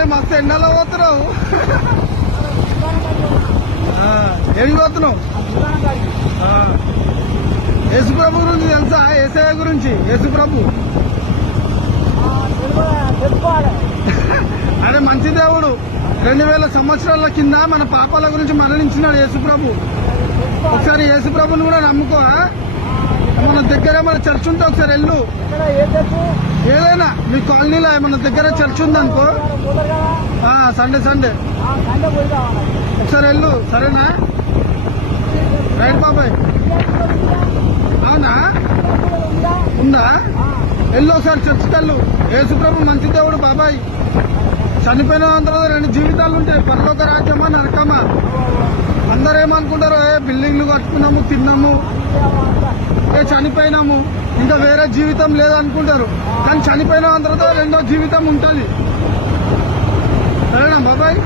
బాబాయ్ మస్తు ఎండలో పోతున్నావు. ఏమి పోతున్నావు? యేసుప్రభు గురించి తెలుసా? యేసయ్య గురించి యేసుప్రభు అదే మంచి దేవుడు. 2000 సంవత్సరాల కింద మన పాపాల గురించి మరణించినాడు యేసుప్రభు. ఒకసారి యేసుప్రభుని కూడా నమ్ముకో. మన దగ్గర మన చర్చ్ ఉంటే ఒకసారి వెళ్ళు. ఏదైనా మీ కాలనీలో మన దగ్గర చర్చ్ ఉందనుకో, సండే ఒకసారి వెళ్ళు. సరేనా? రైట్ బాబాయ్. అవునా? ఉందా? వెళ్ళు ఒకసారి చర్చ్కి వెళ్ళు. యేసుప్రభు మంచి దేవుడు బాబాయ్. చనిపోయిన తర్వాత 2 జీవితాలు ఉంటాయి, పరలోక రాజ్యమా నరకమా. అందరూ ఏమనుకుంటారు, బిల్డింగ్లు కట్టుకున్నాము, తిన్నాము, చనిపోయినాము, ఇంకా వేరే జీవితం లేదనుకుంటారు. కానీ చనిపోయిన తర్వాత 2వ జీవితం ఉంటుంది. సరేనా బాబాయ్?